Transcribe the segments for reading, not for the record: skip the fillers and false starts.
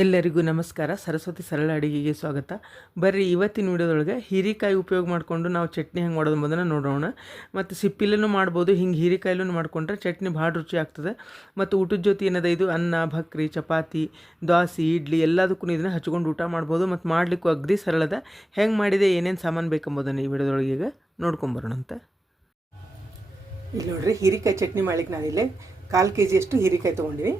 ಎಲ್ಲರಿಗೂ ನಮಸ್ಕಾರ. ಸರಸ್ವತಿ ಸರಳ ಅಡುಗೆಗೆ ಸ್ವಾಗತ. ಬರ್ರಿ ಇವತ್ತಿನ ವಿಡಿಯೋದೊಳಗೆ ಹೀರೆಕಾಯಿ ಉಪಯೋಗ ಮಾಡಿಕೊಂಡು ನಾವು ಚಟ್ನಿ ಹೆಂಗೆ ಮಾಡೋದು ಮೊದಲು ನೋಡೋಣ. ಮತ್ತು ಸಿಪ್ಪಿಲೂ ಮಾಡ್ಬೋದು, ಹಿಂಗೆ ಹೀರೆಕಾಯಿಲೂ ಮಾಡಿಕೊಂಡ್ರೆ ಚಟ್ನಿ ಭಾಳ ರುಚಿ ಆಗ್ತದೆ. ಮತ್ತು ಊಟದ ಜೊತೆ ಏನದ ಇದು ಅನ್ನ, ಭಕ್ರಿ, ಚಪಾತಿ, ದೋಸೆ, ಇಡ್ಲಿ ಎಲ್ಲದಕ್ಕೂ ಇದನ್ನು ಹಚ್ಕೊಂಡು ಊಟ ಮಾಡ್ಬೋದು. ಮತ್ತು ಮಾಡಲಿಕ್ಕೂ ಅಗ್ದಿ ಸರಳದ. ಹೆಂಗೆ ಮಾಡಿದೆ, ಏನೇನು ಸಾಮಾನು ಬೇಕೆಂಬುದನ್ನು ಈ ವಿಡಿಯೋದೊಳಗೆ ಈಗ ನೋಡ್ಕೊಂಬರೋಣ ಅಂತ. ಇಲ್ಲಿ ನೋಡಿರಿ, ಹೀರೆಕಾಯಿ ಚಟ್ನಿ ಮಾಡ್ಲಿಕ್ಕೆ ನಾನಿಲ್ಲಿ 1/4 kg ಅಷ್ಟು ಹೀರೆಕಾಯಿ ತೊಗೊಂಡಿನಿ.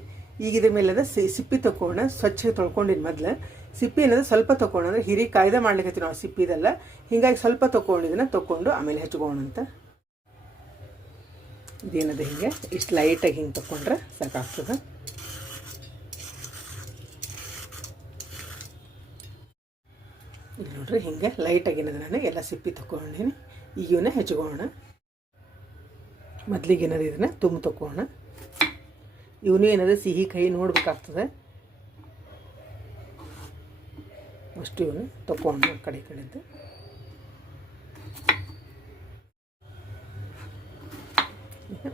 ಈಗ ಇದ್ರ ಮೇಲದ ಸಿಪ್ಪಿ ತೊಗೊಂಡು ಸ್ವಚ್ಛ ತೊಳ್ಕೊಂಡಿನಿ. ಮೊದಲು ಸಿಪ್ಪಿ ಏನದ ಸ್ವಲ್ಪ ತೊಗೊಂಡು, ಅಂದರೆ ಹೀರೆಕಾಯ್ದ ಮಾಡ್ಲಿಕ್ಕೆ ನಾವು ಸಿಪ್ಪಿದೆಲ್ಲ, ಹೀಗಾಗಿ ಸ್ವಲ್ಪ ತೊಗೊಂಡಿದ್ದನ್ನು ತೊಗೊಂಡು ಆಮೇಲೆ ಹಚ್ಕೋಣ ಅಂತ. ಇದೇನದ ಹಿಂಗೆ ಇಷ್ಟು ಲೈಟಾಗಿ ಹಿಂಗೆ ತೊಗೊಂಡ್ರೆ ಸಾಕಾಗ್ತದೆ. ಇಲ್ಲಿ ನೋಡ್ರಿ, ಹಿಂಗೆ ಲೈಟಾಗಿ ಏನದ ನಾನು ಎಲ್ಲ ಸಿಪ್ಪಿ ತೊಗೊಂಡಿನಿ. ಈಗ ಇವನ್ನ ಹಚ್ಕೋಣ. ಮೊದಲಿಗೆ ಏನದ ಇದನ್ನು ತುಂಬ ತೊಗೋಣ. ಇವನು ಏನದ ಸಿಹಿ ಕೈ ನೋಡ್ಬೇಕಾಗ್ತದೆ. ಅಷ್ಟು ಇವನು ತಗೊಂಡು ಕಡೆ ಕಡೆದು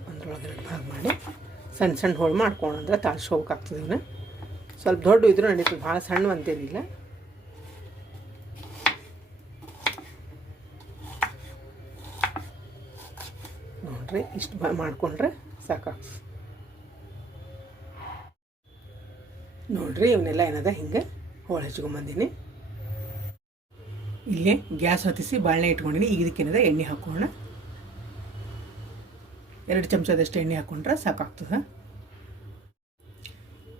ಒಂದ್ರೊಳಗೆ 2 ಭಾಗ ಮಾಡಿ ಸಣ್ಣ ಸಣ್ಣ ಹೋಳು ಮಾಡ್ಕೊಂಡು ಅಂದ್ರೆ ತಾಳ್ಸ್ಕೋಬೇಕಾಗ್ತದೆ. ಇವನು ಸ್ವಲ್ಪ ದೊಡ್ಡ ಇದ್ರೂ ನಡೀತದೆ, ಭಾಳ ಸಣ್ಣ ಅಂತೇನಿಲ್ಲ. ನೋಡ್ರಿ, ಇಷ್ಟು ಮಾಡಿಕೊಂಡ್ರೆ ಸಾಕಾಗ್ತದೆ. ನೋಡ್ರಿ, ಇವನ್ನೆಲ್ಲ ಏನದ ಹಿಂಗೆ ಹೋಳು ಹಚ್ಕೊಂಬಂದಿನಿ. ಇಲ್ಲೇ ಗ್ಯಾಸ್ ಹೊತ್ತಿಸಿ ಬಾಣಲೆ ಇಟ್ಕೊಂಡಿನಿ. ಈಗ ಇದಕ್ಕೇನದ ಎಣ್ಣೆ ಹಾಕೋಣ. 2 ಚಮಚದಷ್ಟು ಎಣ್ಣೆ ಹಾಕ್ಕೊಂಡ್ರೆ ಸಾಕಾಗ್ತದೆ.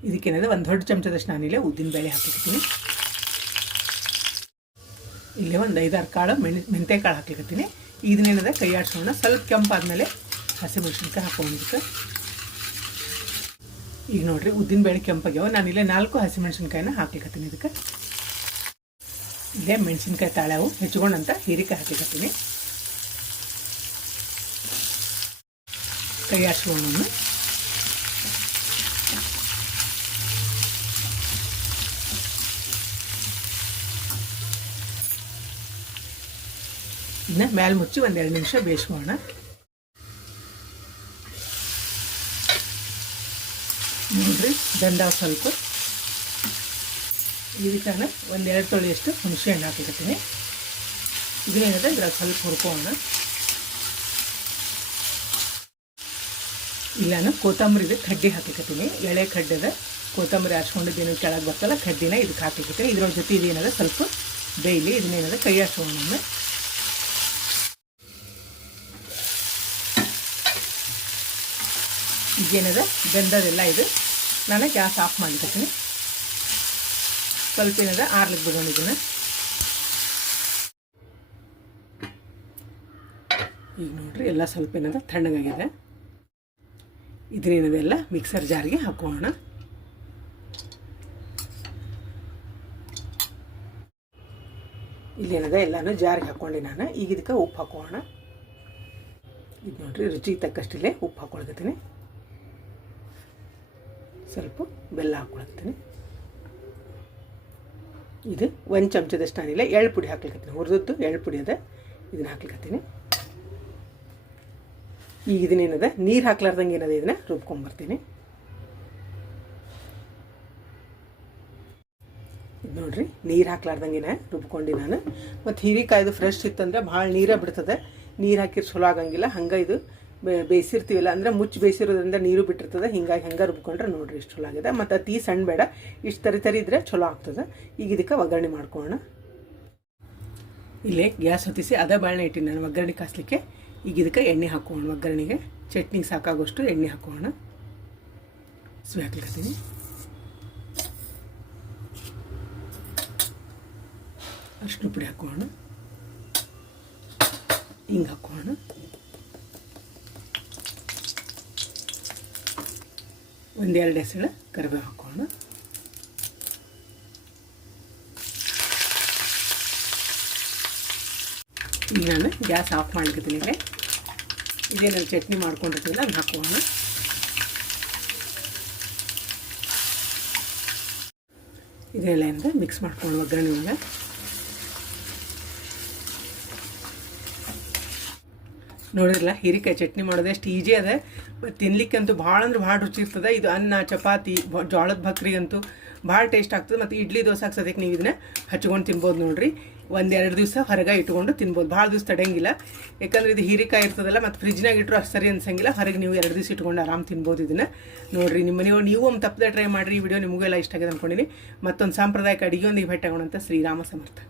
ಇದಕ್ಕೇನದ 1 ದೊಡ್ಡ ಚಮಚದಷ್ಟು ನಾನಿಲ್ಲೇ ಉದ್ದಿನ ಬೇಳೆ ಹಾಕ್ಲಿಕ್ಕತ್ತೀನಿ. ಇಲ್ಲೇ ಒಂದು 5-6 ಕಾಳು ಮೆಂತ್ಯ ಕಾಳು ಹಾಕ್ಲಿಕ್ಕತ್ತೀನಿ. ಇದನ್ನೇನದ ಕೈ ಆಡ್ಸೋಣ. ಸ್ವಲ್ಪ ಕೆಂಪಾದ್ಮೇಲೆ ಹಸಿಮೆಣಸಿನ್ಕಾಯಿ ಹಾಕೊಂಡ್ಬಿಟ್ಟು. ಈಗ ನೋಡ್ರಿ, ಉದ್ದಿನ ಬೇಳೆ ಕೆಂಪಾಗ್ಯಾವ. ನಾನಿಲ್ಲೇ 4 ಹಸಿಮೆಣಸಿನ್ಕಾಯಿನ ಹಾಕ್ಲಿಕ್ಕತ್ತೀನಿ. ಇದಕ್ಕೆ ಇಲ್ಲೇ ಮೆಣಸಿನ್ಕಾಯಿ ತಾಳ್ಯಾವು ಹೆಚ್ಕೊಂಡಂತ ಹೀರೆಕಾಯಿ ಹಾಕ್ಲಿಕ್ಕತ್ತೀನಿ. ಕೈ ಆಡ್ಸ್ಕೊಂಡು ಇನ್ನು ಮ್ಯಾಲೆ ಮುಚ್ಚಿ 1-2 ನಿಮಿಷ ಬೇಯಿಸ್ಕೋಣ. ನೋಡ್ರಿ, ಬೆಂದಾವ ಸ್ವಲ್ಪ. ಇದಕ್ಕೆ ನಾನು 1-2 ತೊಳೆಯಷ್ಟು ಹುಣಸೆ ಹಣ್ಣು ಹಾಕ್ಲಿಕ್ಕತ್ತೀನಿ. ಇದೇನಿದೆ ಇದ್ರ ಸ್ವಲ್ಪ ಹುರ್ಕೋಣ. ಇಲ್ಲ ನಾನು ಕೊತ್ತಂಬರಿದು ಕಡ್ಡಿ ಹಾಕ್ಲಿಕ್ಕತ್ತೀನಿ. ಎಳೆ ಕಡ್ಡದ ಕೊತ್ತಂಬರಿ ಹಾಸ್ಕೊಂಡಿದ್ದೇನು ಕೆಳಗೆ ಬರ್ತಲ್ಲ, ಕಡ್ಡಿನ ಇದಕ್ಕೆ ಹಾಕ್ಲಿಕ್ಕತ್ತೀನಿ. ಇದ್ರ ಜೊತೆ ಇದೇನದ ಸ್ವಲ್ಪ ಬೇಯ್ಲಿ. ಇದನ್ನೇನದ ಕೈ ಹಾಸ್ಕೊಂಡು ಈಗೇನದ ಬೆಂದದೆಲ್ಲ ಇದು ನಾನು ಗ್ಯಾಸ್ ಆಫ್ ಮಾಡ್ಲಿಕ್ಕತ್ತೀನಿ. ಸ್ವಲ್ಪ ಏನದ ಆರ್ಲಿಕ್ಕೆ ಬಿಡೋಣ. ಇದನ್ನು ಈಗ ನೋಡ್ರಿ, ಎಲ್ಲ ಸ್ವಲ್ಪ ಏನದ ತಣ್ಣಗಾಗಿದೆ. ಇದನ್ನೇನದೆಲ್ಲ ಮಿಕ್ಸರ್ ಜಾರ್ಗೆ ಹಾಕೋಣ. ಇಲ್ಲೇನದ ಎಲ್ಲನೂ ಜಾರಿಗೆ ಹಾಕ್ಕೊಂಡು ನಾನು ಈಗ ಇದಕ್ಕೆ ಉಪ್ಪು ಹಾಕೋಣ. ಇದು ನೋಡ್ರಿ, ರುಚಿಗೆ ತಕ್ಕಷ್ಟಿಲ್ಲೇ ಉಪ್ಪು ಹಾಕೊಳ್ಕತ್ತೀನಿ. ಸ್ವಲ್ಪ ಬೆಲ್ಲ ಹಾಕ್ಕೊಳ್ತೀನಿ. ಇದು 1 ಚಮಚದಷ್ಟು ನಾನಿಲ್ಲ ಎಳ್ಳು ಪುಡಿ ಹಾಕ್ಲಿಕ್ಕತ್ತೀನಿ. ಹುರಿದದ್ದು ಎಳ್ಳು ಪುಡಿ ಅದ, ಇದನ್ನ ಹಾಕ್ಲಿಕ್ಕತ್ತೀನಿ. ಈಗ ಇದನ್ನೇನದ ನೀರು ಹಾಕ್ಲಾರ್ದಂಗೆ ಏನದ ಇದನ್ನ ರುಬ್ಕೊಂಬರ್ತೀನಿ. ಇದು ನೋಡ್ರಿ, ನೀರು ಹಾಕ್ಲಾರ್ದಂಗೆನ ರುಬ್ಕೊಂಡು ನಾನು. ಮತ್ತು ಹೀರೆಕಾಯ್ದು ಫ್ರೆಶ್ ಇತ್ತಂದ್ರೆ ಭಾಳ ನೀರೇ ಬಿಡ್ತದೆ. ನೀರು ಹಾಕಿದ್ರೆ ಚಲೋ ಆಗಂಗಿಲ್ಲ. ಹಂಗೆ ಇದು ಬೇಯಿಸಿರ್ತೀವಲ್ಲ, ಅಂದರೆ ಮುಚ್ಚಿ ಬೇಯಿಸಿರೋದ್ರಿಂದ ನೀರು ಬಿಟ್ಟಿರ್ತದೆ. ಹಿಂಗಾಗಿ ಹಂಗೆ ರುಬ್ಕೊಂಡ್ರೆ ನೋಡ್ರಿ ಇಷ್ಟು ಚಲೋ ಆಗಿದೆ. ಮತ್ತು ಅತಿ ಸಣ್ಣ ಬೇಡ, ಇಷ್ಟು ತರಿ ಇದ್ರೆ ಚಲೋ ಆಗ್ತದೆ. ಈಗ ಇದಕ್ಕೆ ಒಗ್ಗರಣೆ ಮಾಡ್ಕೊಳ್ಳೋಣ. ಇಲ್ಲೇ ಗ್ಯಾಸ್ ಹೊತ್ತಿಸಿ ಅದ ಬಾಳನೆ ಇಟ್ಟಿನಿ ನಾನು ಒಗ್ಗರಣೆ ಕಾಸ್ಲಿಕ್ಕೆ. ಈಗ ಇದಕ್ಕೆ ಎಣ್ಣೆ ಹಾಕೋಣ. ಒಗ್ಗರಣೆಗೆ ಚಟ್ನಿಗೆ ಸಾಕಾಗೋಷ್ಟು ಎಣ್ಣೆ ಹಾಕೋಣ. ಹಸಿ ಹಾಕ್ಲಿಕ್ಕತ್ತೀನಿ. ಅರಿಶಿನ ಪುಡಿ ಹಾಕೋಣ. ಹಿಂಗೆ ಹಾಕೋಣ. ಒಂದೆರಡು ಹೆಸರು ಕರಿಬೇವು ಹಾಕೋಣ. ಈಗ ನಾನು ಗ್ಯಾಸ್ ಆಫ್ ಮಾಡ್ಲಿಕ್ಕತ್ತೀನಿ. ಇದೇನು ಚಟ್ನಿ ಮಾಡ್ಕೊಂಡಿರ್ತೀವಿ ಅದನ್ನ ಹಾಕೋಣ. ಇದೆಲ್ಲ ಅಂತ ಮಿಕ್ಸ್ ಮಾಡ್ಕೊಂಡು ಒಗ್ಗರಣೆ ಒಳಗೆ ನೋಡಿರಲ್ಲ ಹೀರೆಕಾಯಿ ಚಟ್ನಿ ಮಾಡೋದು ಎಷ್ಟು ಈಜಿ ಅದ. ತಿನ್ಲಿಕ್ಕಂತೂ ಭಾಳ ಅಂದ್ರೆ ಭಾಳ ರುಚಿ ಇರ್ತದೆ. ಇದು ಅನ್ನ ಚಪಾತಿ ಜೋಳದ ಭಕ್ರಿಗಂತೂ ಭಾಳ ಟೇಸ್ಟ್ ಆಗ್ತದೆ. ಮತ್ತು ಇಡ್ಲಿ ದೋಸೆ ಸದ್ಯಕ್ಕೆ ನೀವು ಇದನ್ನ ಹಚ್ಕೊಂಡು ತಿನ್ಬೋದು ನೋಡಿರಿ. 1-2 ದಿವಸ ಹೊರಗೆ ಇಟ್ಕೊಂಡು ತಿನ್ಬೋದು, ಭಾಳ ದಿವಸ ತಡೆಯಂಗಿಲ್ಲ. ಯಾಕಂದ್ರೆ ಇದು ಹೀರೆಕಾಯಿ ಇರ್ತದಲ್ಲ, ಮತ್ತು ಫ್ರಿಜ್ನಾಗ ಇಟ್ಟರು ಅಷ್ಟು ಸರಿ ಅನ್ಸಂಗಿಲ್ಲ. ಹೊರಗೆ ನೀವು 2 ದಿವಸ ಇಟ್ಕೊಂಡು ಆರಾಮ್ ತಿನ್ಬೋದು ಇದನ್ನು. ನೋಡಿರಿ ನಿಮ್ಮ ನೀವು ಒಮ್ಮೆ ತಪ್ಪದೆ ಟ್ರೈ ಮಾಡಿರಿ. ಈ ವಿಡಿಯೋ ನಿಮಗೆಲ್ಲ ಇಷ್ಟ ಆಗಿದೆ ಅಂದ್ಕೊಂಡಿನಿ. ಮತ್ತೊಂದು ಸಾಂಪ್ರದಾಯಿಕ ಅಡುಗೆಯೊಂದಿಗೆ ಭೇಟಿಯಾಗೋಣ ಅಂತ. ಶ್ರೀರಾಮ ಸಮರ್ಥ.